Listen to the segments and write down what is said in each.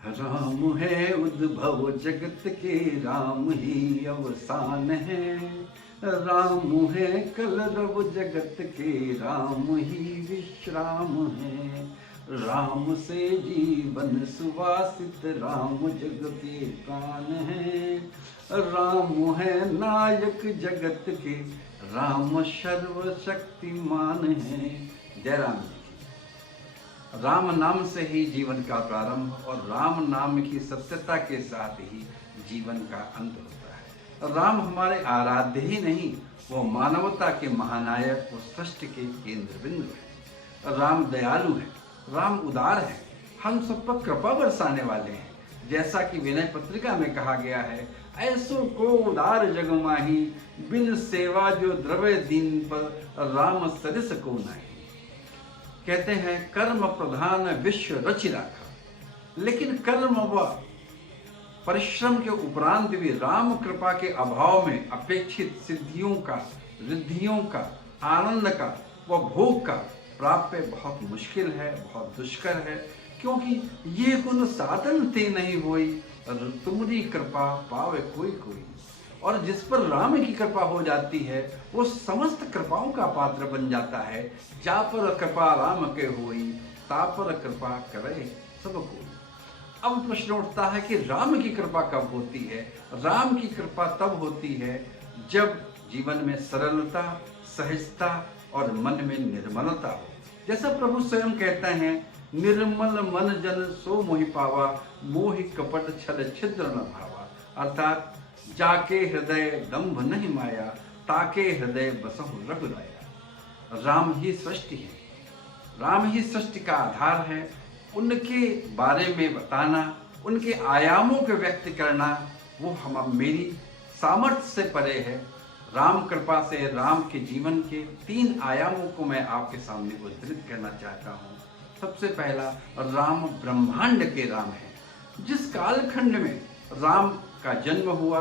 राम है उद्भव जगत के, राम ही अवसान है। राम है कलरव जगत के, राम ही विश्राम है। राम से जीवन सुवासित, राम जग के प्राण है। राम है नायक जगत के, राम सर्वशक्तिमान है। जय राम जी। राम नाम से ही जीवन का प्रारंभ और राम नाम की सत्यता के साथ ही जीवन का अंत होता है। राम हमारे आराध्य ही नहीं, वो मानवता के महानायक और सृष्टि के केंद्र बिंदु है। राम दयालु है, राम उदार है, हम सब पर कृपा बरसाने वाले हैं। जैसा कि विनय पत्रिका में कहा गया है, ऐसो को उदार जग माही, बिन सेवा जो द्रव्य दीन पर, राम सरिस को नाही। कहते हैं कर्म प्रधान विश्व रचि राखा, लेकिन कर्म व परिश्रम के उपरांत भी राम कृपा के अभाव में अपेक्षित सिद्धियों का, रिद्धियों का, आनंद का व भोग का प्राप्य बहुत मुश्किल है, बहुत दुष्कर है। क्योंकि ये गुण साधन ते नहीं होई, तुमरी कृपा पावे कोई कोई। और जिस पर राम की कृपा हो जाती है वो समस्त कृपाओं का पात्र बन जाता है। जा पर कृपा राम के होई, ता पर कृपा करे सब कोई। अब प्रश्न उठता है कि राम की कृपा कब होती है? राम की कृपा तब होती है जब जीवन में सरलता, सहजता और मन में निर्मलता हो। जैसा प्रभु स्वयं कहते हैं, निर्मल मन जन सो मोहि पावा, मोहि कपट छल छिद्र न भावा। अर्थात जाके हृदय दंभ नहीं माया, ताके हृदय बसहु रघुराया। राम ही सृष्टि है, राम ही सृष्टि का आधार है। उनके बारे में बताना, उनके आयामों को व्यक्त करना, वो हम मेरी सामर्थ्य से परे है। राम कृपा से राम के जीवन के 3 आयामों को मैं आपके सामने उद्धृत करना चाहता हूँ। सबसे पहला, राम ब्रह्मांड के राम है। जिस कालखंड में राम का जन्म हुआ,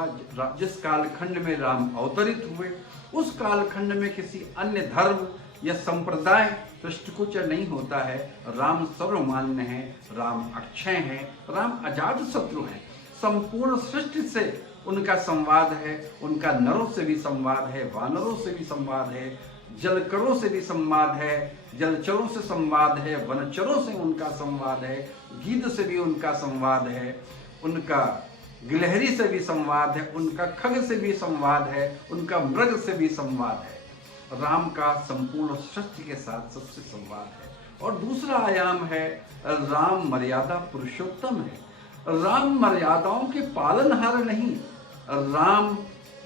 जिस कालखंड में राम अवतरित हुए, उस कालखंड में किसी अन्य धर्म या संप्रदाय दृष्टिगोचर नहीं होता है। राम सर्वमान्य है, राम अक्षय है, राम अजात शत्रु है। संपूर्ण सृष्टि से उनका संवाद है, उनका नरों से भी संवाद है, वानरों से भी संवाद है, जलकरों से भी संवाद है, जलचरों से संवाद है, वनचरों से उनका संवाद है, गीध से भी उनका संवाद है, उनका गिलहरी से भी संवाद है, उनका खग से भी संवाद है, उनका मृग से भी संवाद है। राम का संपूर्ण सृष्टि के साथ सबसे संवाद है। और दूसरा आयाम है, राम मर्यादा पुरुषोत्तम है। राम मर्यादाओं के पालनहार नहीं, राम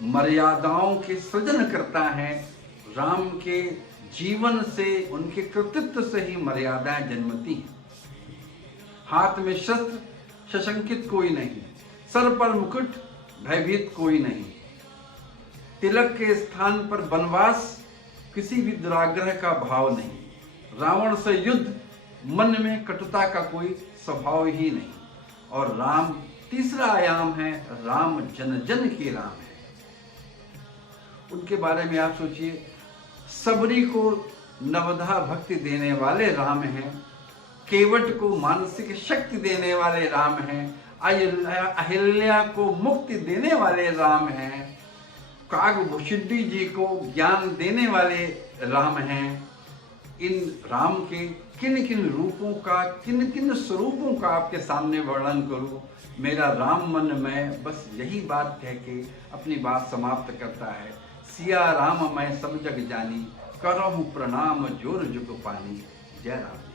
मर्यादाओं के सृजन करता है। राम के जीवन से, उनके कृतित्व से ही मर्यादाएं जन्मती हैं। हाथ में शस्त्र, सशंकित कोई नहीं, सर पर मुकुट, भयभीत कोई नहीं। तिलक के स्थान पर वनवास, किसी भी दुराग्रह का भाव नहीं। रावण से युद्ध, मन में कटुता का कोई स्वभाव ही नहीं। और राम तीसरा आयाम है, राम जन जन के राम है। उनके बारे में आप सोचिए, सबरी को नवधा भक्ति देने वाले राम हैं, केवट को मानसिक शक्ति देने वाले राम हैं, अहिल्या को मुक्ति देने वाले राम हैं, कागभूषिणी जी को ज्ञान देने वाले राम हैं। इन राम के किन किन रूपों का, किन किन स्वरूपों का आपके सामने वर्णन करूं। मेरा राम मन में बस यही बात कह के अपनी बात समाप्त करता है। सिया राम मैं सब जग जानी, करहूं प्रणाम जोर जुग पानी। जय राम।